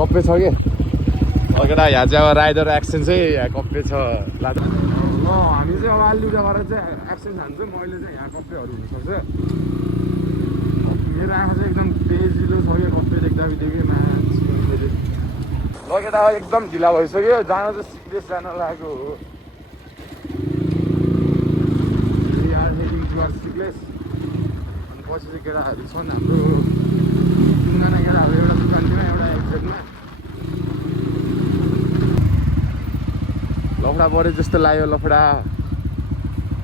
कप्पे छ के केटा यहाँ चाहिँ अब राइडर एक्सन चाहिँ यहाँ कप्पे छ ल हामी चाहिँ अब आलुटा गरेर चाहिँ एक्सन खान्छौँ मैले चाहिँ यहाँ कप्पेहरू हुनसक्छ मेरो आँखा चाहिँ एकदम तेजिलो छ क्या कप्पे देख्दा बित्तिकै ल केटा एकदम ढिला भइसक्यो जान चाहिँ सिक्रेस जान लागेको हो सिक्रेस अनि पछि चाहिँ केटाहरू छन् हाम्रो तिनजना केटाहरू एउटा दुकानमा एउटा एक्जेक्टमा लफडा पऱ्यो जस्तो लाग्यो लफडा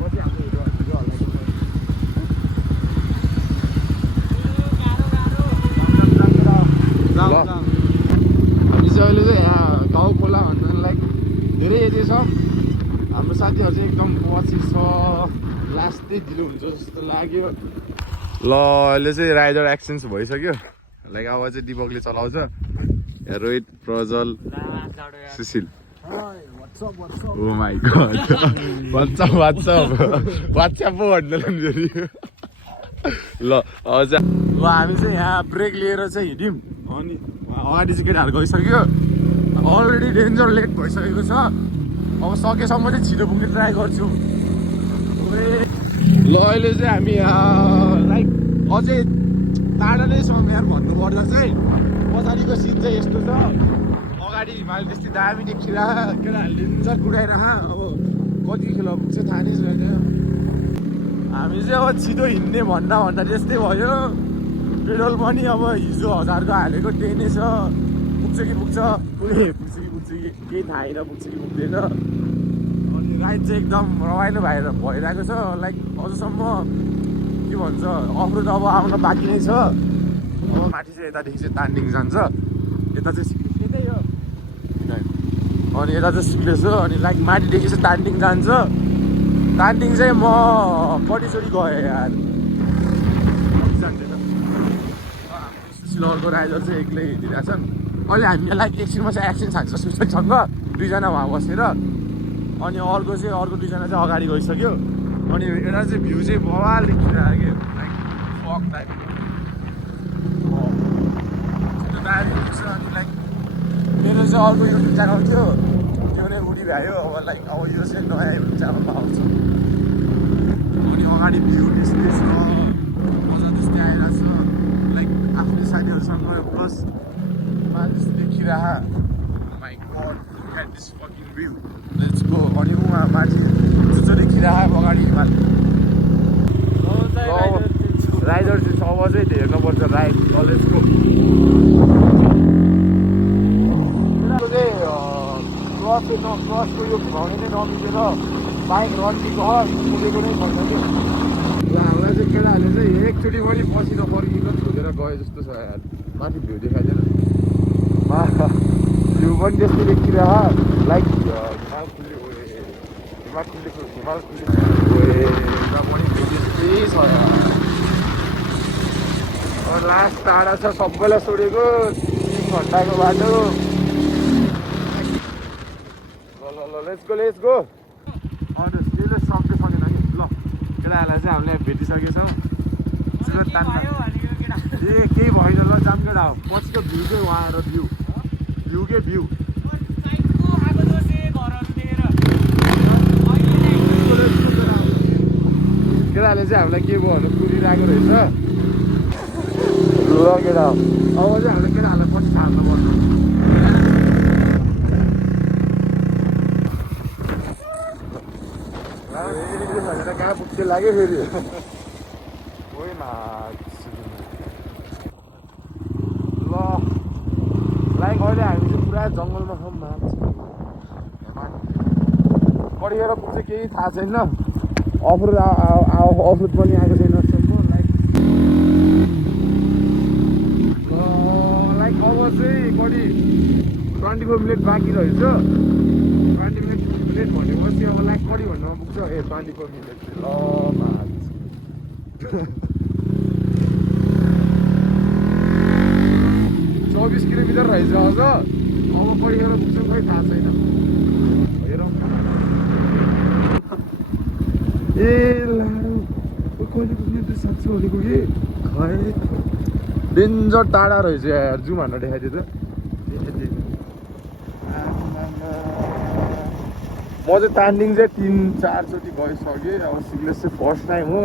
पछि हाम्रो हामी चाहिँ अहिले चाहिँ यहाँ गाउँ खोला भन्नलाई धेरै एजे छ हाम्रो साथीहरू चाहिँ एकदम पछि छ लास्टै ढिलो हुन्छ जस्तो लाग्यो ल अहिले चाहिँ राइडर एक्सचेन्ज भइसक्यो लाइक अब चाहिँ दिपकले चलाउँछ यहाँ रोहित प्रज्वल सुशील ओ माई गॉड वाट्सएप पो भन्दैन फेरि ल अब चाहिँ ल हामी चाहिँ यहाँ ब्रेक लिएर चाहिँ हिँड्यौँ अनि अगाडि चाहिँ केटाहरू गइसक्यो अलरेडी डेन्जर लेट भइसकेको छ अब सकेसम्म चाहिँ छिटो पुग्ने ट्राई गर्छु ल अहिले चाहिँ हामी लाइक अझै टाढा नै छौँ यहाँ भन्नुपर्दा चाहिँ पछाडिको सिन चाहिँ यस्तो छ अगाडि हिमाल त्यस्तै दामी देखिरह केटाहरूले डेन्जर कुदाइरह अब कति खेल पुग्छ थाहा नै छैन हामी चाहिँ अब छिटो हिँड्ने भन्दा त्यस्तै भयो पेट्रोल पनि अब हिजो 1000को हालेको त्यही नै छ पुग्छ कि पुग्छ कि केही थाहा छैन पुग्छ कि पुग्दैन अनि राइड चाहिँ एकदम रमाइलो भइरहेको छ लाइक अझसम्म के भन्छ अफरोड अब आउन बाँकी नै छ अब माथि चाहिँ यतादेखि चाहिँ तान्डिङ जान्छ यता चाहिँ सिक्रेस हो अनि यता चाहिँ सिक्रेस हो अनि लाइक माथिदेखि चाहिँ तान्डिङ जान्छ तान्डिङ चाहिँ म कतिचोटि गएँ यार जान्दैन अर्को राइडर चाहिँ एक्लै हिँडिरहेको छन् अहिले हामी लाइक एकछिनमा चाहिँ एक्सन खान्छ सुसेकसँग दुईजना उहाँ बसेर अनि अर्को दुईजना चाहिँ अगाडि गइसक्यो अनि एउटा चाहिँ भ्यू चाहिँ बवाल देखिरहेको लाइक फक टाइप अनि लाइक मेरो चाहिँ अर्को युट्युब च्यानल थियो त्यो नै उडिरह्यो अब लाइक अब यो चाहिँ नयाँ युट्युब च्यानलमा आउँछ अनि अगाडि भ्यू त्यस्तै छ मजा त्यस्तै आइरहेको छ लाइक आफ्नो साथीहरूसँग प्लस मान्छे देखिरह my god look at this fucking view let's go अनि उहाँ माथि जुन देखिरह अगाडि हिमाल राइडर चाहिँ अब चाहिँ हेर्नुपर्छ राइड लेट्स गो क्लसको यो घुमाउने नै नमिलेर बाइक रन्डिङको कुदेको नै छैन कि हामीलाई चाहिँ केटाहरूले चाहिँ एकचोटि पनि पछि नफर्किन छोडेर गए जस्तो छ यार माथि भ्यू देखाइदिएन भ्यू पनि त्यस्तै देखिरह लाइक हिमाल खुल्ली पनि त्यस्तै छ यार लास्ट टाढा छ सबैलाई छोडेको 3 घन्टाको बाटो लेट्स गो अन्त त्यसले सक्दै सकेन कि ल केटाहरूलाई चाहिँ हामीले भेटिसकेछौँ ए केही भएन ल जाम केटा पछिको भ्यू चाहिँ उहाँ र भ्यू केटाहरूले चाहिँ हामीलाई के भयो भने कुरिरहेको रहेछ ल केटा अब चाहिँ हामीले केटाहरूलाई पछि छाड्नुपर्छ कहाँ पुग्छ लाग्यो फेरि कोही ल लाइक अहिले हामी चाहिँ पुरा जङ्गलमा छौँ कतिखेर पुग्छ केही थाहा छैन अफरोड पनि आएको छैन लाइक अब चाहिँ कति 24 मिनट बाँकी रहेछ 20 मिनट भनेपछि अब लाइक कति भन्नुमा पुग्छ 24 मिनट ल 24 किलोमिटर रहेछ अझ अब कतिखेर पुग्छ खै थाहा छैन हेरौँ ए लाडो कहिले पुग्ने त 700 भनेको कि खै डेन्जर टाढा रहेछ यार जुम हान्न देखाइदियो त म चाहिँ तान्डिङ चाहिँ 3-4 चोटि गइसकेँ। अब सिग्लेस चाहिँ फर्स्ट टाइम हो।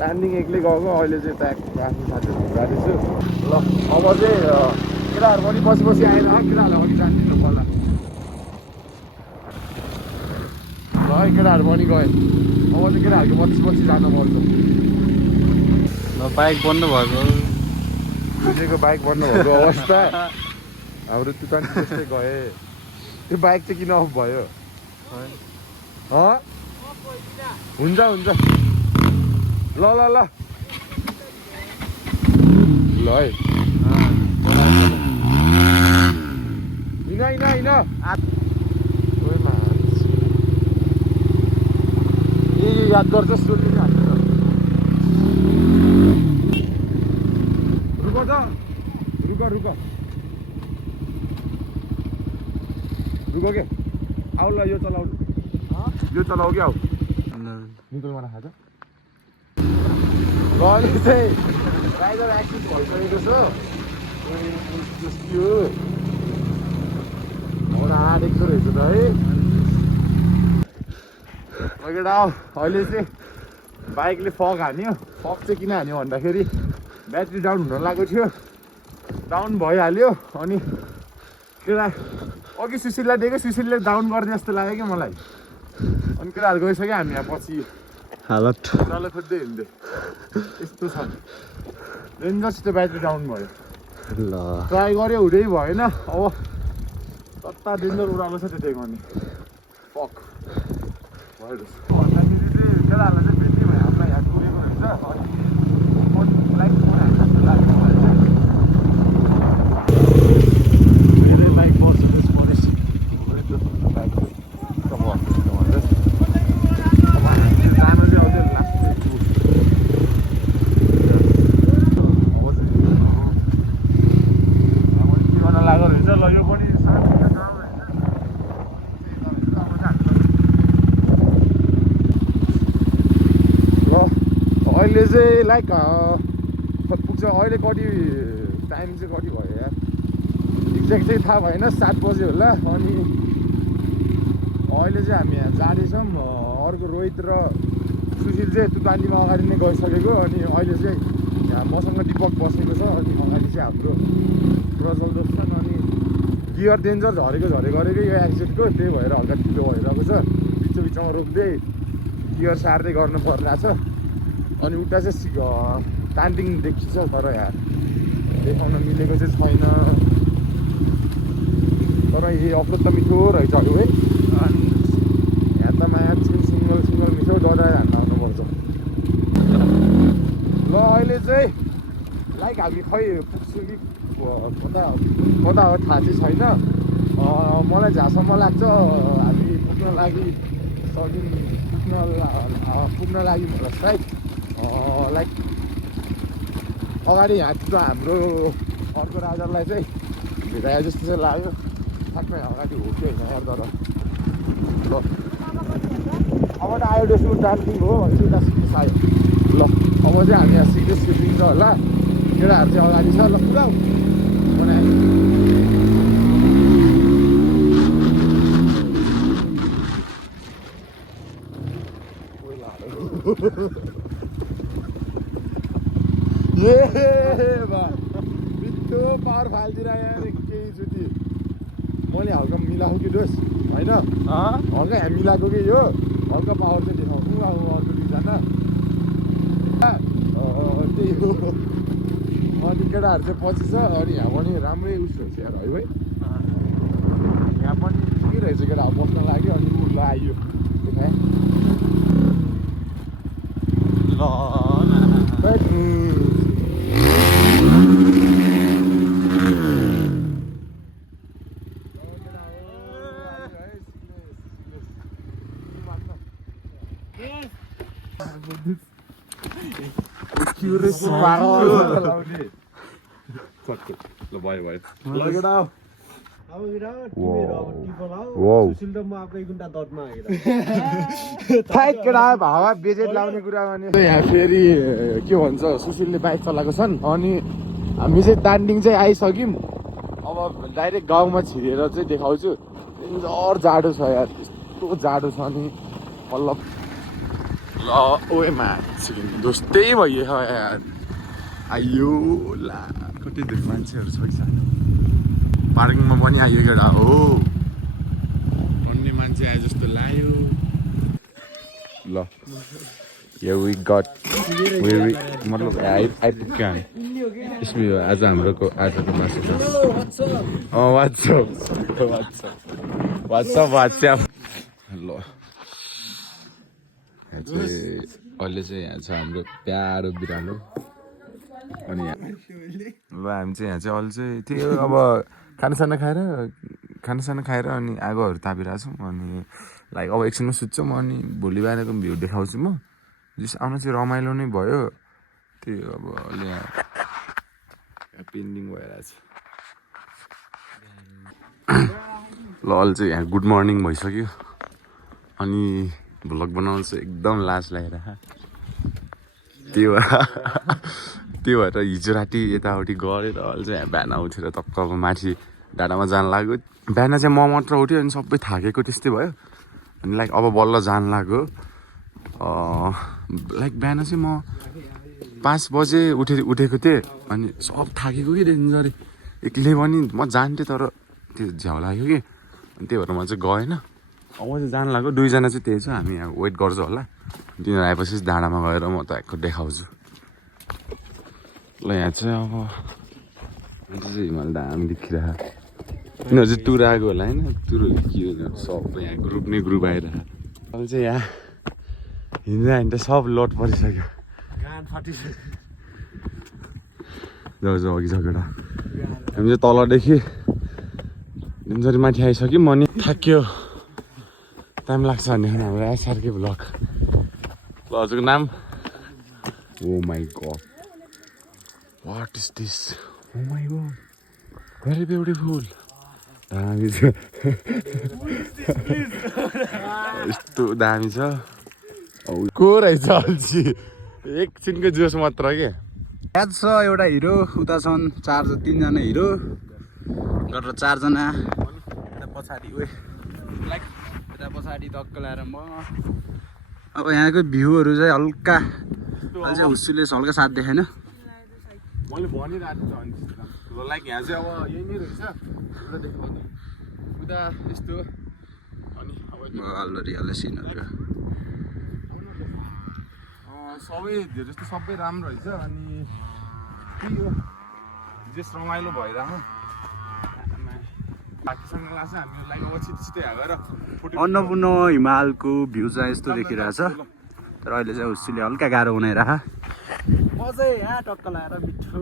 तान्डिङ एक्लै गएको, अहिले चाहिँ ब्याक आफ्नो साथीहरू जाँदैछु। ल अब चाहिँ केटाहरू पनि पछि पछि आएर केटाहरूलाई अघि जानिदिनु पर्ला। ल है केटाहरू पनि गए। अब चाहिँ केटाहरूको पछि जानु पर्छ। ल बाइक बन्द भएको दुजेको बाइक बन्द भएको अवस्था। हाम्रो तुतान त्यस्तै गए। त्यो बाइक चाहिँ किन अफ भयो? हुन्छ हुन्छ ल ल ल ल है हिँड ए याद गर्छ सुन्नु रुक त रुक के आऊ ल यो चलाउ कि आऊ निकलमा राख त ल अहिले चाहिँ राइडर एक्सिस भइसकेको छ आँटेको रहेछ त है केटा अहिले चाहिँ बाइकले फक हान्यो फक चाहिँ किन हान्यो भन्दाखेरि ब्याट्री डाउन हुन लागेको थियो डाउन भइहाल्यो अनि केटा अघि सुशीललाई दिएको सुशीलले डाउन गर्ने जस्तो लाग्यो क्या मलाई अनि केटाहरू गइसक्यो हामी यहाँ पछि हालत उनीहरूलाई खोज्दै हिँड्दै यस्तो छ डेन्जरसित ब्याट्री डाउन भयो ल ट्राई गऱ्यो हुँदै भएन अब कता डेन्जर उडालो छ त्यो गर्ने फक भयो त्यहाँनिर चाहिँ केटाहरूलाई चाहिँ भेट्ने भयो हामीलाई यहाँ पुगेको रहेछ अनि लाइक जस्तो लाग्यो मलाई चाहिँ धेरै बाइक पर्सेन्टेज परेछ बाइक जानु चाहिँ अझै लास्ट लाग्यो रहेछ ल यो पनि ल अहिले चाहिँ लाइक पुग्छ अहिले कति टाइम चाहिँ कति भयो यार एक्ज्याक्ट चाहिँ थाहा भएन 7 बजे होला अनि अहिले चाहिँ हामी यहाँ जाँदैछौँ अर्को रोहित र सुशील चाहिँ तुतानीमा अगाडि नै गइसकेको अनि अहिले चाहिँ यहाँ मसँग दिपक बसेको छ अनि अगाडि चाहिँ हाम्रो प्रज्वल दोष छन् अनि गियर डेन्जर झरेकै यो एक्सिडेन्टको त्यही भएर हल्का ढिलो भइरहेको छ बिचमा रोक्दै गियर सार्दै गर्नु परिरहेछ अनि उता चाहिँ तान्डिङ देखिन्छ तर यहाँ देखाउन मिलेको चाहिँ छैन तर यही अफरोड त मिठो रहेछ अरू है यहाँ त माया सिङ्गल मिठो डराएर हान्न आउनुपर्छ ल अहिले चाहिँ लाइक हामी खै पुग्छु कि कता हो थाहा चाहिँ छैन मलाई जहाँसम्म लाग्छ हामी पुग्न लागि मलाई सायद लाइक अगाडि यहाँ हाम्रो अर्को राजालाई चाहिँ भेटाए जस्तो चाहिँ लाग्यो ठ्याक्कै अगाडि हो कि होइन यार तर ल अब त आयो डेसु दार्जिलिङ हो भनेपछि उता सिक्किस आयो ल अब चाहिँ हामी यहाँ सिक्किस पुग्छ होला केटाहरू चाहिँ अगाडि छ ल पुरा बनायो मिठो पावर फाल्दिएर यार केहीचोटि मैले हल्का मिलाएको कि दोस् होइन हल्का यहाँ मिलाएको कि यो हल्का पावर चाहिँ देखाउनु अब अर्को दुईजना त्यही हो अनि केटाहरू चाहिँ पछि छ अनि यहाँ पनि राम्रै उस रहेछ यार है भाइ यहाँ पनि ठिकै रहेछ केटाहरू बस्न लाग्यो अनि ल आइयो देखाएँ हावा बेजेट लाउने कुरा भने यहाँ फेरि के भन्छ सुशीलले बाइक चलाएको छन् अनि हामी चाहिँ तान्डिङ चाहिँ आइसक्यौँ अब डाइरेक्ट गाउँमा छिरेर चाहिँ देखाउँछु डेन्जर जाडो छ यार यस्तो जाडो छ नि बल्ल ल ओए मान्छे जस्तै भइयो यार आइयो ला कति धेरै मान्छेहरू छ कि पार्किङमा पनि आइयो केटा हो अन्य मान्छे आए जस्तो लाग्यो ल Here we got मतलब आइपुग्यो हामी यसमा यो आज हाम्रोको आजको मासु वाट्सएप ल अहिले चाहिँ यहाँ छ हाम्रो प्यारो बिरालो अनि ल हामी चाहिँ यहाँ चाहिँ अहिले चाहिँ त्यो अब खानासाना खाएर अनि आगोहरू तापिरहेछौँ अनि लाइक अब एकछिनमा सुत्छौँ अनि भोलि बिहानको भ्यू देखाउँछु म जस आउन चाहिँ रमाइलो नै भयो त्यो अब अहिले यहाँ पेन्डिङ भइरहेछ ल अहिले चाहिँ यहाँ गुड मर्निङ भइसक्यो अनि भ्लग बनाउनु चाहिँ एकदम लाज लागिरहेको त्यो भएर हिजो राति यताउति गरेर अहिले चाहिँ यहाँ बिहान उठेर टक्क अब माथि डाँडामा जान लाग्यो बिहान चाहिँ म मात्र उठ्यो अनि सबै थाकेको त्यस्तै भयो अनि लाइक अब बल्ल जान लाग्यो लाइक बिहान चाहिँ म 5 बजे उठेको थिएँ अनि सब थाकेको कि डेन्जरी एक्लै पनि म जान्थेँ तर त्यो झ्याउ लाग्यो कि अनि त्यही भएर म चाहिँ गएन अब चाहिँ जान लाग्यो 2 जना चाहिँ त्यही छ हामी यहाँ वेट गर्छौँ होला तिनीहरू आएपछि डाँडामा गएर म तपाईँको देखाउँछु ल यहाँ चाहिँ अब चाहिँ हिमाल दामी देखिरहेको यिनीहरू चाहिँ टुर आएको होला होइन टुरहरू के हो सब यहाँ ग्रुप आइरहेको अहिले चाहिँ यहाँ हिँड्दा सब लोड परिसक्यो जाऊ अघि झगडा हामी चाहिँ तलदेखि डेन्जरी माथि आइसक्यौँ म नि थाक्यो टाइम लाग्छ भने हाम्रो एसआरके भ्लग ल हजुरको नाम oh my god what is this oh my god very beautiful दामी छ यस्तो दामी छ को रहेछ अल्छी एकछिनको जोस मात्र के याद छ एउटा हिरो उता छन् 3जना हिरो गरेर 4 जना यता पछाडि यता पछाडि टक्क ल्याएर म अब यहाँको भ्यूहरू चाहिँ हल्का अहिले चाहिँ हुस्सुले हल्का साथ देखाएन मैले भनिरहेको छु लाइक यहाँ चाहिँ अब यही नै रहेछ उता देखाउने उता यस्तो अनि अब अलरेडी सिनहरू सबै धेरै जस्तो सबै राम्रो रहेछ अनि त्यही हो जस रमाइलो भइरहेको बाँकीसँग लाग्छ हामी लाइक अब छिटो यहाँ गएर अन्नपूर्ण हिमालको भ्यू चाहिँ यस्तो देखिरहेछ तर अहिले चाहिँ हुस्सुले हल्का गाह्रो बनाइरह म चाहिँ यहाँ टक्क लगाएर मिठो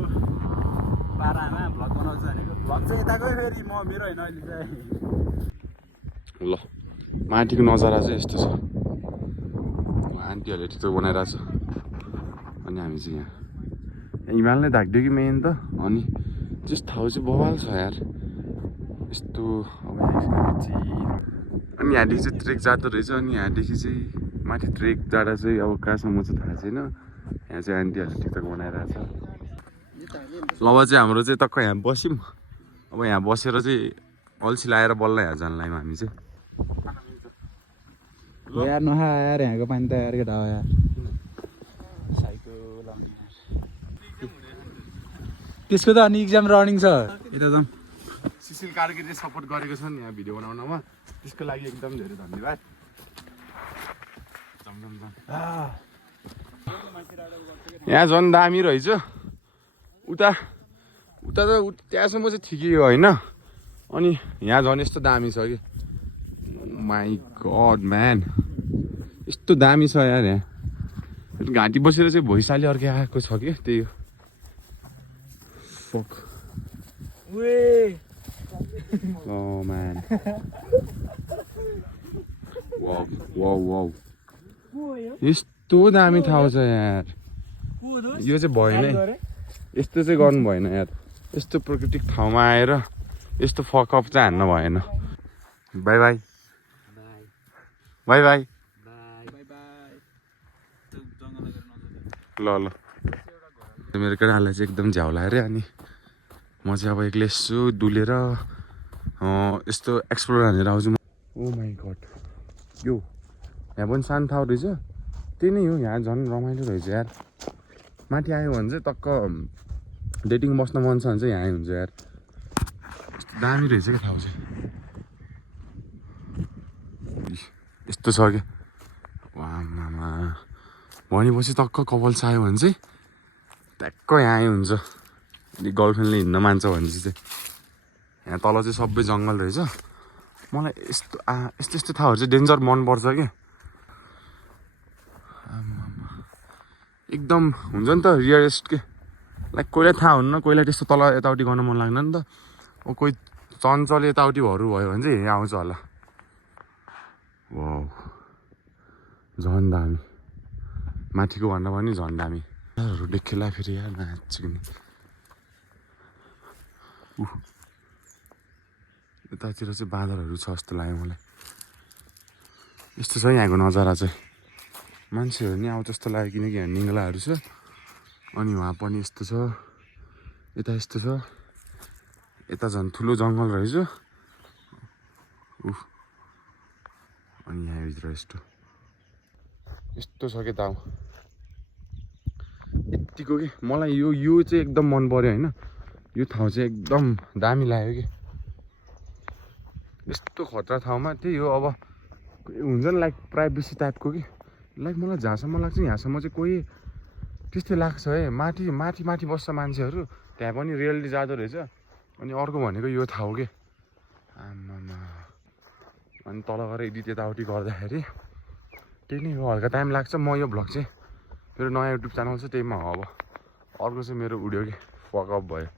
पारामा भ्लग बनाउँछु भनेको भ्लग चाहिँ यताकै फेरि म मेरो होइन अहिले चाहिँ ल माथिको नजारा चाहिँ यस्तो छ आन्टीहरूले ठिक बनाइरहेछ अनि हामी चाहिँ यहाँ हिमाल नै धाक्दियो कि मेन त अनि जस ठाउँ चाहिँ बवाल छ यार यस्तो अब अनि यहाँदेखि चाहिँ ट्रेक जाँदो रहेछ अनि यहाँदेखि चाहिँ माथि ट्रेक जाँदा चाहिँ अब कहाँसम्म चाहिँ थाहा छैन यहाँ चाहिँ आन्टीहरूले ठिक बनाइरहेछ ल अब चाहिँ हाम्रो चाहिँ टक्क यहाँ बस्यौँ अब यहाँ बसेर चाहिँ अल्छी लगाएर बल्ल यहाँ जान लाग्यौँ हामी चाहिँ यार नखा यार यहाँको पानी त यार केटा हो यार त्यसको त अनि इक्जाम रनिङ छ एकदम सुशील कार्कीले सपोर्ट गरेको छ नि यहाँ भिडियो बनाउनमा त्यसको लागि एकदम धेरै धन्यवाद यहाँ झन् दामी रहेछ उता त त्यहाँसम्म चाहिँ ठिकै हो होइन अनि यहाँ झन् यस्तो दामी छ कि माई गड म्यान यस्तो दामी छ यार यहाँ घाँटी बसेर चाहिँ भैँसाले अर्कै आएको छ कि त्यही हो फक Oh man. Wow. यस्तो दामी ठाउँ छ यार यो चाहिँ भएन यस्तो चाहिँ गर्नु भएन यार यस्तो प्राकृतिक ठाउँमा आएर यस्तो फकअप चाहिँ हान्न भएन बाई बाई बाई बाई ल मेरो केटालाई चाहिँ एकदम झ्याउ लाग्यो अनि म चाहिँ अब एक्लै छु डुलेर यस्तो एक्सप्लोर हानेर आउँछु म। ओ माई गड, यो यहाँ पनि शान्त ठाउँ रहेछ। त्यही नै हो, यहाँ झन् रमाइलो रहेछ यार। माथि आयो भने चाहिँ टक्क डेटिङ बस्न मन छ भने चाहिँ यहीँ हुन्छ यार। यस्तो दामी रहेछ क्या ठाउँ चाहिँ। यस्तो छ क्या वामामा। भनेपछि टक्क कपल्स आयो भने चाहिँ ट्याक्क यहीँ हुन्छ। गर्लफ्रेन्डले हिँड्न मान्छ भनेपछि चाहिँ यहाँ तल चाहिँ सबै जङ्गल रहेछ। मलाई यस्तो यस्तो ठाउँहरू चाहिँ डेन्जर मनपर्छ क्या। एकदम हुन्छ नि त रियलिस्ट के। लाइक कोहीलाई थाहा हुन्न, कोहीलाई त्यस्तो तल यताउति गर्न मन लाग्दैन नि त। कोही चञ्चल यताउतिहरू भयो भने चाहिँ यहाँ आउँछ होला। वाउ झन् दामी, माथिको भन्दा पनि झन् दामी। देखेला फेरि यार नाच्ने। यतातिर चाहिँ बादलहरू छ जस्तो लाग्यो मलाई। यस्तो छ यहाँको नजारा चाहिँ। मान्छेहरू नि आउँछ जस्तो लाग्यो किनकि यहाँ निङ्गलाहरू छ। अनि वहाँ पनि यस्तो छ, यता यस्तो छ, यता झन् ठुलो जङ्गल रहेछ। अनि यहाँभित्र यस्तो यस्तो छ क्या ठाउँ यत्तिको कि। मलाई यो चाहिँ एकदम मन पर्यो होइन। यो ठाउँ चाहिँ एकदम दामी लाग्यो कि। यस्तो खतरा ठाउँमा त्यही हो अब हुन्छ नि लाइक प्राइभेसी टाइपको कि। लाइक मलाई जहाँसम्म लाग्छ यहाँसम्म चाहिँ कोही त्यस्तै लाग्छ है। माथि बस्छ मान्छेहरू, त्यहाँ पनि रियलिटी जाँदो रहेछ। अनि अर्को भनेको यो ठाउँ के आमामा। अनि तल गएर एडिट यताउति गर्दाखेरि त्यही नै हो, हल्का टाइम लाग्छ। म यो भ्लग चाहिँ मेरो नयाँ युट्युब च्यानल छ त्यहीमा हो। अब अर्को चाहिँ मेरो उड्यो कि फकअप भयो।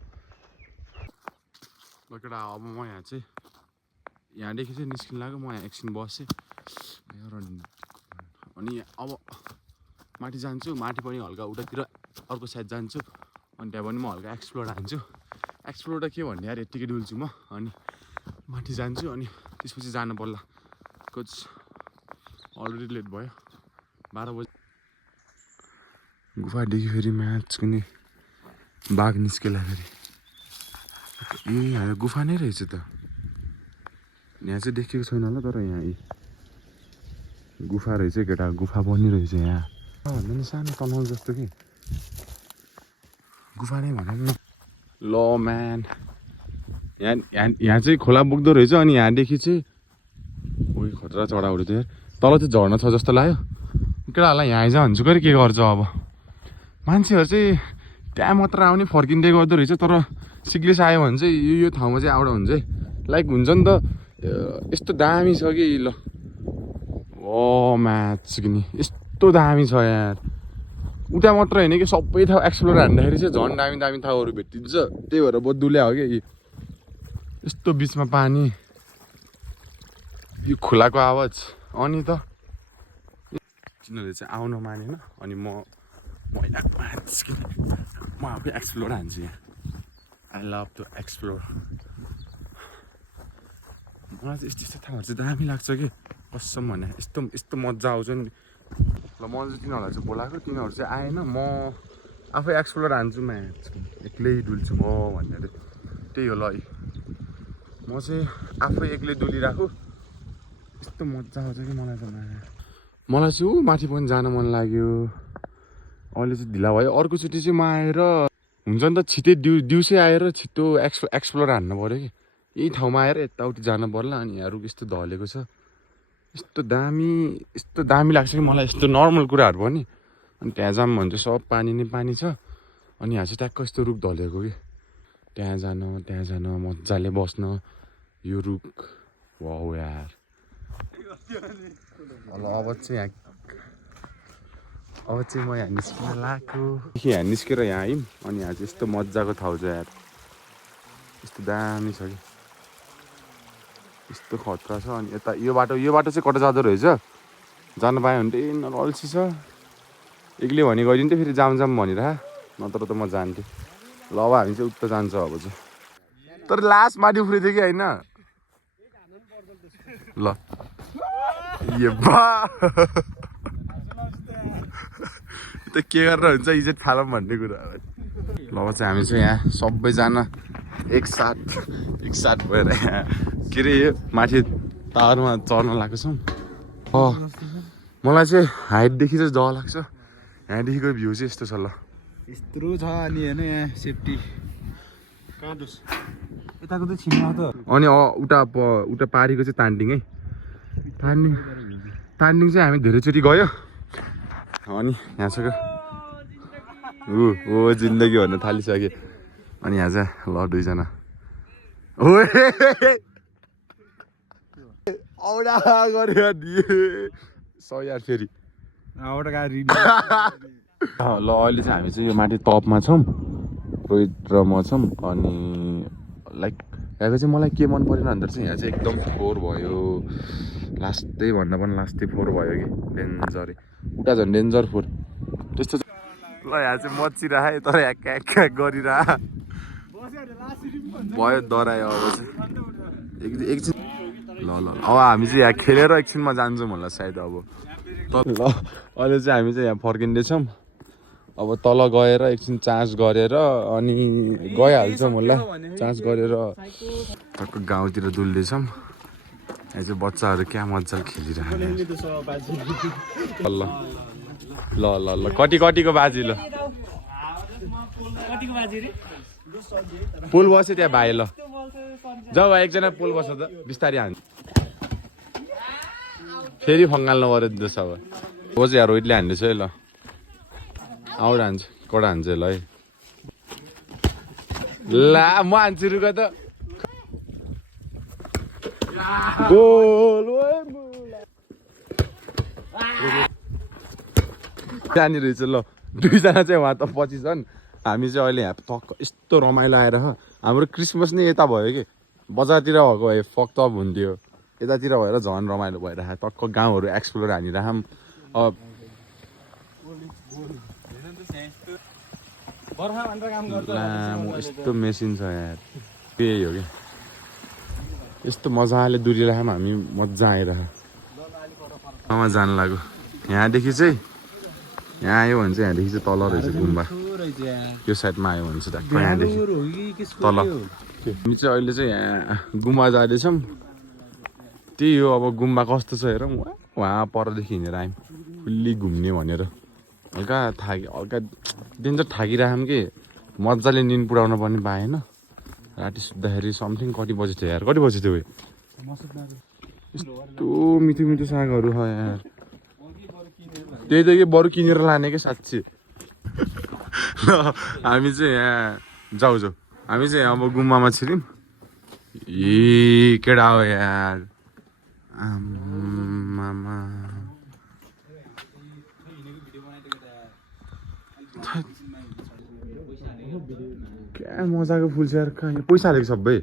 केटा अब म यहाँ चाहिँ यहाँदेखि चाहिँ निस्किन लाग्यो। म यहाँ एकछिन बसेँ अनि अब माथि जान्छु। माथि पनि हल्का उतातिर अर्को साइड जान्छु। अनि त्यहाँ पनि म हल्का एक्सप्लोर हान्छु। एक्सप्लोर त के भन्ने यार, यत्तिकै डुल्छु म। अनि माथि जान्छु अनि त्यसपछि जानु पर्ला। बिकज अलरेडी लेट भयो, 12 बजी। गुफादेखि फेरि म्याच कुनै बाघ निस्केला फेरि। यहाँ गुफा नै रहेछ त। यहाँ चाहिँ देखेको छैन होला, तर यहाँ गुफा रहेछ केटा। गुफा पनि रहेछ यहाँ। भन्दा नि सानो तनाउ जस्तो कि गुफा नै भनौँ न। ल म्यान, यहाँ चाहिँ खोला बोक्दो रहेछ। अनि यहाँदेखि चाहिँ उयो खतरा चढाउहरू थियो। तल चाहिँ झर्ना छ जस्तो लाग्यो। केटाहरूलाई यहाँ आइज भन्छु गरी के गर्छ अब। मान्छेहरू चाहिँ त्यहाँ मात्र आउने फर्किँदै गर्दो रहेछ। तर सिक्लेस आयो भने चाहिँ यो ठाउँमा चाहिँ आउट हुन्छ है। लाइक हुन्छ नि त यस्तो दामी छ कि। ल ओ म्याच कि नि यस्तो दामी छ यार। उता मात्र होइन कि सबै ठाउँ एक्सप्लोर हान्दाखेरि चाहिँ झन् दामी दामी ठाउँहरू भेटिन्छ। त्यही भएर बदुल्या हो कि। यस्तो बिचमा पानी, यो खोलाको आवाज। अनि त तिनीहरूले चाहिँ आउन मानेन। अनि म आफै एक्सप्लोर हान्छु यहाँ। I love to explore. मलाई चाहिँ यस्तो ठाउँहरू चाहिँ दामी लाग्छ कि कसम भने। यस्तो मजा आउँछ नि। ल म चाहिँ तिनीहरूलाई चाहिँ बोलाएको, तिनीहरू चाहिँ आएन। म आफै एक्सप्लोर हान्छु म्याच। एक्लै डुल्छु म भनेर त्यही हो। ल म चाहिँ आफै एक्लै डुलिरहेको। यस्तो मजा आउँछ कि मलाई त। मलाई चाहिँ माथि पनि जान मन लाग्यो। अहिले चाहिँ ढिला भयो। अर्कोचोटि चाहिँ म आएर हुन्छ नि त छिटै दिउँसै आएर छिटो एक्सप्लोर हान्नु पऱ्यो कि। यही ठाउँमा आएर यताउति जानु पर्ला। अनि यहाँ रुख यस्तो ढलेको छ। यस्तो दामी लाग्छ कि मलाई। यस्तो नर्मल कुराहरू पनि। अनि त्यहाँ जाऊँ भने चाहिँ सब पानी नै पानी छ। अनि यहाँ चाहिँ ट्याक्क यस्तो रुख ढलेको कि। त्यहाँ जान मजाले बस्न यो रुख। वाउ यार। अब चाहिँ म यहाँ निस्किन लाग्यो। यहाँ निस्केर यहाँ आयौँ। अनि यहाँ चाहिँ यस्तो मजाको ठाउँ छ यार। यस्तो दामी छ कि। यस्तो खतरा छ। अनि यता यो बाटो चाहिँ कता जाँदो रहेछ। जानु पायो भने चाहिँ अल्छी छ। एक्लै भने गइदिन्थ्यो फेरि जाम भनेर। नत्र त म जान्थेँ। ल अब हामी चाहिँ उता जान्छ अब चाहिँ। तर लास्ट माथि उफ्रिदियो कि होइन। ल यो बा त के गरेर हुन्छ इज्जत फालौँ भन्ने कुरा। ल अब चाहिँ हामी चाहिँ यहाँ सबैजना एकसाथ भएर यहाँ के अरे माथि टावरमा चढ्न लागेको छौँ। मलाई चाहिँ हाइटदेखि चाहिँ डर लाग्छ। यहाँदेखिको भ्यू चाहिँ यस्तो छ ल। यत्रो छ अनि हेर्नु यहाँ सेफ्टी कहाँ दोस् यताको त छिनमा त अनि उता पारीको चाहिँ तान्डिङ है। तान्डिङ चाहिँ हामी धेरैचोटि गयो। अनि यहाँ छ ओ जिन्दगी भन्न थालिसक्यो। अनि यहाँ चाहिँ ल दुईजना औडा गरेर दिए 100 यार फेरि एउटा गाडी ल। अहिले चाहिँ हामी चाहिँ यो माथि टपमा छौँ, रोहित र म छौँ। अनि लाइक यहाँको चाहिँ मलाई के मन परेन भन्दा चाहिँ यहाँ चाहिँ एकदम फोहोर भयो। लास्टै भन्दा पनि लास्टै फोहोर भयो कि डेन्जरै उता झन् डेन्जर फोहोर त्यस्तो ल। यहाँ चाहिँ मचिरहे तर यहाँ क्याक गरिरह भयो डरायो। अब चाहिँ एकछिन ल अब हामी चाहिँ यहाँ खेलेर एकछिनमा जान्छौँ होला सायद। अब ल अहिले चाहिँ हामी चाहिँ यहाँ फर्किँदैछौँ। अब तल गएर एकछिन चार्ज गरेर अनि गइहाल्छौँ होला। चार्ज गरेर टक्क गाउँतिर डुल्दैछौँ। यहाँ चाहिँ बच्चाहरू क्या मजाले खेलिरहेको ल ल ल ल कतिको बाजी ल पुल बस्यो त्यहाँ भाइ ल जाऊ भाइ एकजना पुल बस्छ त बिस्तारै हान्छ फेरि फङ्गाल्नु पऱ्यो दिँदैछ। अब हो चाहिँ यहाँ रोहितले हान्दैछ है ल आउट हान्छ कडा हान्छ ल है ला म हान्छु रुक त गोल त्यहाँनिर रहेछ ल दुईजना चाहिँ उहाँ त पछि छन्। हामी चाहिँ अहिले यहाँ टक्क यस्तो रमाइलो आएर हाम्रो क्रिसमस नै यता भयो कि बजारतिर भएको भए फक्टअप हुन्थ्यो। यतातिर भएर झन् रमाइलो भइरहेको टक्क गाउँहरू एक्सप्लोर हानिरहँ। अब यस्तो मेसिन छ यार त्यही हो कि यस्तो मजाले दुरिरहँ हामी मजा आइरह जानु लाग्यो। यहाँदेखि चाहिँ यहाँ आयो भने चाहिँ यहाँदेखि चाहिँ तल रहेछ गुम्बा। यो साइडमा आयो भने चाहिँ टक्क यहाँदेखि तल। हामी चाहिँ अहिले चाहिँ यहाँ गुम्बा जाँदैछौँ। त्यही हो अब गुम्बा कस्तो छ हेरौँ। वहाँ परदेखि हिँडेर आयौँ फुल्ली घुम्ने भनेर। हल्का डेन्जर थाकिरहौँ कि मजाले निन पुऱ्याउन पनि पाएन। राति सुत्दाखेरि समथिङ कति बजी थियो यार कति बजी थियो यस्तो मिठो मिठो सागहरू छ यार। त्यही त कि बरु किनेर लाने कि साँच्ची। हामी चाहिँ यहाँ जाऊ हामी चाहिँ अब गुम्बामा छिर्यौँ। ए केडा हो यार आमामा क्या मजाको फुल छ यार। कहाँ पैसा हालेको सबै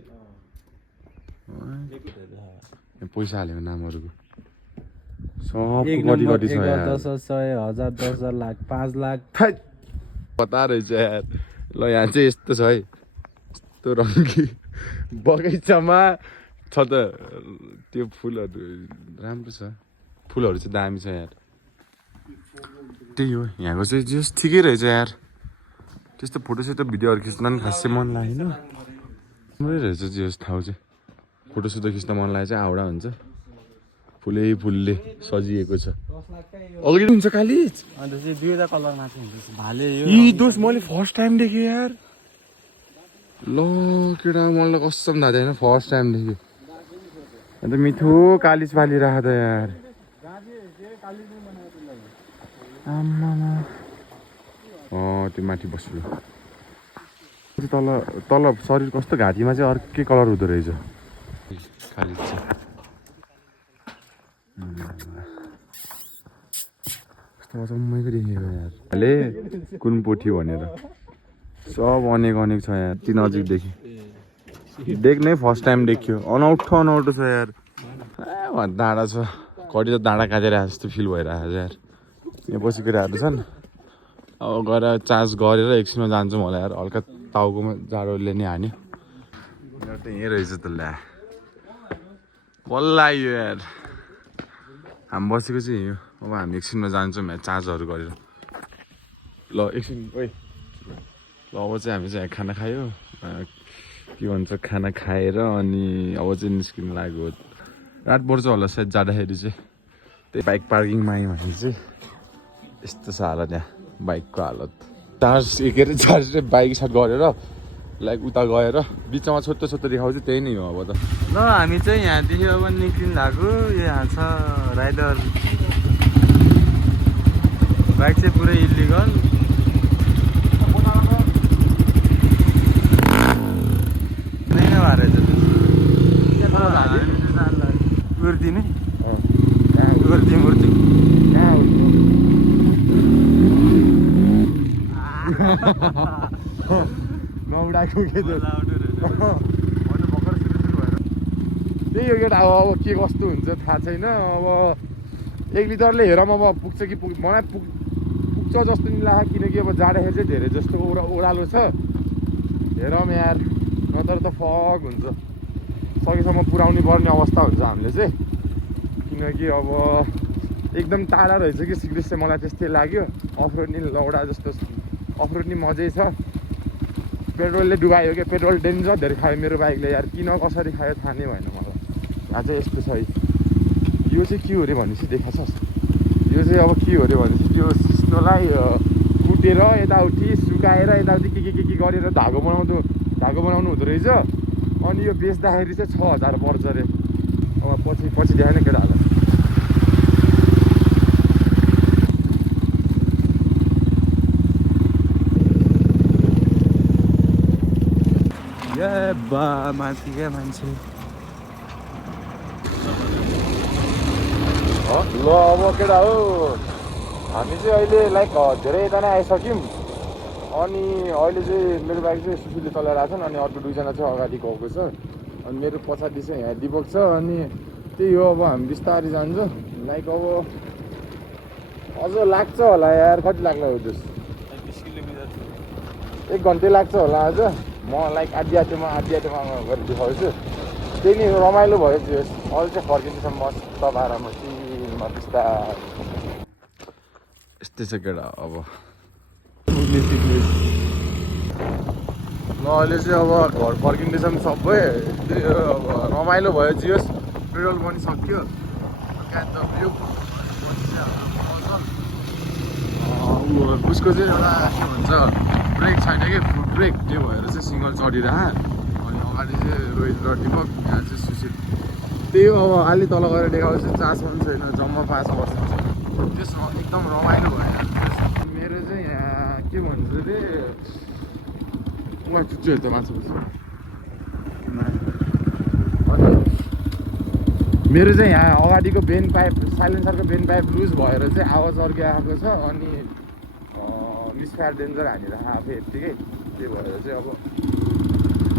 पैसा हालेको नामहरूको सबको कति छ यार। 10,000 1,000 10,000 लाख 5 लाख पता रहेछ यार। ल यहाँ चाहिँ यस्तो छ है यस्तो रङ्गी बगैँचामा छ त त्यो फुलहरू राम्रो छ। फुलहरू चाहिँ दामी छ यार। त्यही हो यहाँको चाहिँ जस ठिकै रहेछ यार। त्यस्तो फोटोसुट भिडियोहरू खिच्न पनि खासै मन लागेन। राम्रै रहेछ जस ठाउँ चाहिँ फोटोसुट खिच्न मन लागेको चाहिँ हाउडा हुन्छ फुलले सजिएको छ। अगाडि हुन्छ कालिज अन्त चाहिँ दुईवटा कलर माथि हुन्छ भाले यी दोस्त मैले फर्स्ट टाइम देखेँ यार। ल केटा मलाई कसम थाहा थिएन फर्स्ट टाइम देखेँ। अन्त मिठो कालिज पालिरहेको त यार। आम्मामा त्यो माथि बस्नु तल तल शरीर कस्तो घाँटीमा चाहिँ अर्कै कलर हुँदो रहेछ कालिज चाहिँ। कस्तो अचम्मैको देखेको यार ले कुन पोथी भनेर सब अनेक छ यार। ती नजिकदेखि देख्नै फर्स्ट टाइम देखियो। अनौठो छ यार। डाँडा छ कति त डाँडा काटेर जस्तो फिल भइरहेको छ यार। यहाँ पछि केटाहरू छन्। अब गएर चार्ज गरेर एकछिनमा जान्छौँ होला यार। हल्का टाउकोमा जाडोले नै हान्यो यार। त यहीँ रहेछ त ल्या बल्ल आयो यार। हामी बसेको चाहिँ यो अब हामी एकछिनमा जान्छौँ यहाँ चार्जहरू गरेर। ल एकछिन ओइ ल अब चाहिँ हामी चाहिँ यहाँ खाना खायो के भन्छ खाना खाएर अनि अब चाहिँ निस्किनु लाग्यो। रात पर्छ होला सायद जाँदाखेरि चाहिँ। त्यही बाइक पार्किङमा आयो भने चाहिँ यस्तो छ हालत यहाँ बाइकको हालत। चार्ज के अरे चार्ज चाहिँ बाइक स्टार्ट गरेर लाइक उता गएर बिचमा छोटो छोटो देखाउँछ त्यही नै हो अब त। ल हामी चाहिँ यहाँदेखि अब निक्लिनु लाग्यो। यहाँ छ राइडर बाइक चाहिँ पुरै इलिगल। मूर्ति नै मूर्ति मूर्ति नउडाको के त्यही हो केटा। अब के कस्तो हुन्छ थाहा छैन। अब 1 लिटरले हेरौँ अब पुग्छ कि मलाई पुग्छ जस्तो नि लाग्छ, किनकि अब जाँदाखेरि चाहिँ धेरै जस्तो ओह्रालो छ। हेरौँ यार, नत्र त फक हुन्छ। सकेसम्म पुऱ्याउनु पर्ने अवस्था हुन्छ हामीले चाहिँ, किनकि अब एकदम टाढा रहेछ कि सिक्रिस चाहिँ मलाई त्यस्तै लाग्यो। अफरोड नि लौडा जस्तो अफरोड नि मजै छ। पेट्रोलले डुबायो क्या, पेट्रोल डेन्जर धेरै खायो मेरो बाइकले यार। किन कसरी खायो थाहा नै भएन मलाई। अझै यस्तो छ है। यो चाहिँ के हो अरे भनेपछि देखाएको छ। यो चाहिँ अब के हो अरे भनेपछि त्यो सिस्नोलाई कुटेर यताउति सुकाएर यताउति के गरेर धागो बनाउनु हुँदो रहेछ। अनि यो बेच्दाखेरि चाहिँ 6000 पर्छ अरे। अब पछि देखाएन केटाहरूलाई। बा माथि क्या मान्छे। ल अब केटा हो, हामी चाहिँ अहिले लाइक धेरैजना आइसक्यौँ। अनि अहिले चाहिँ मेरो बाइक चाहिँ सुशीलले चलाइरहेको छन्, अनि अर्को 2 जना चाहिँ अगाडि गएको छ। अनि मेरो पछाडि चाहिँ यहाँ दिपक छ। अनि त्यही हो, अब हामी बिस्तारै जान्छ। लाइक अब अझ लाग्छ होला यार, कति लाग्ला हो त्यस 20 किलोमिटर 1 घन्टा लाग्छ होला अझ। म लाइक आधी आधीमा गरेर देखाउँछु। त्यही नै रमाइलो भयो त्यो। अहिले चाहिँ फर्किन्छ मस्त पारामा चिलमा बिस्तारै। यस्तै छ केटा अब। ल अहिले चाहिँ अब घर फर्किँदैछौँ सबै। त्यही हो, अब रमाइलो भयो जियोस्। पेट्रोल पनि सक्यो। उसको चाहिँ एउटा के भन्छ ब्रेक छैन कि, फुट ब्रेक। त्यो भएर चाहिँ सिङ्गल चढिरह। अनि अगाडि चाहिँ रोहित र दिपक, यहाँ चाहिँ सुशील। त्यही हो, अब अलि तल गएर देखाउँछु। चार्ज पनि छैन, जम्मा 5 वर्ष छ। त्यसमा एकदम रमाइलो भयो। मेरो चाहिँ यहाँ के भन्छ अरे उहाँ चुच्चो हेर्छ मासु। अनि मेरो चाहिँ यहाँ अगाडिको बेन पाइप, साइलेन्सरको बेन पाइप लुज भएर चाहिँ आवाज अर्कै आएको छ। अनि मिसफायर डेन्जर हानिरहेको आफै यत्तिकै। त्यही भएर चाहिँ अब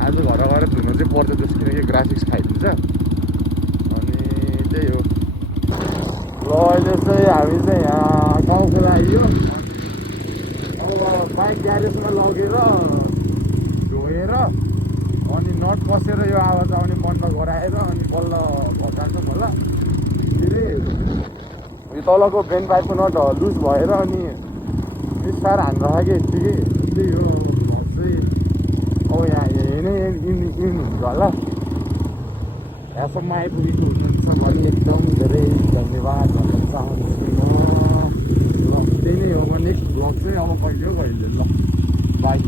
आज घर गएर धुनु चाहिँ पर्छ जस्तो, किनकि ग्राफिक्स खाइदिन्छ। अनि त्यही हो। ल अहिले चाहिँ हामी चाहिँ यहाँ गाउँको आइयो। अब बाइक ग्यारेजमा लगेर धोएर अनि नट कसेर यो आवाज आउने बन्द गराएर अनि बल्ल घर जान्छ होला। फेरि यो तलको बेन पाइपको नट लुज भएर अनि बिस्तार हान्नु कि यत्तिकै। त्यही हो भ्लग चाहिँ। अब यहाँ इभिनिङ हुन्छ होला। यहाँसम्म आइपुगेको हुनुहुन्छ भने एकदम धेरै धन्यवाद भन्न चाहन्छु म। ल त्यही नै हो। अब नेक्स्ट भ्लग चाहिँ अब कहिले ल बाई।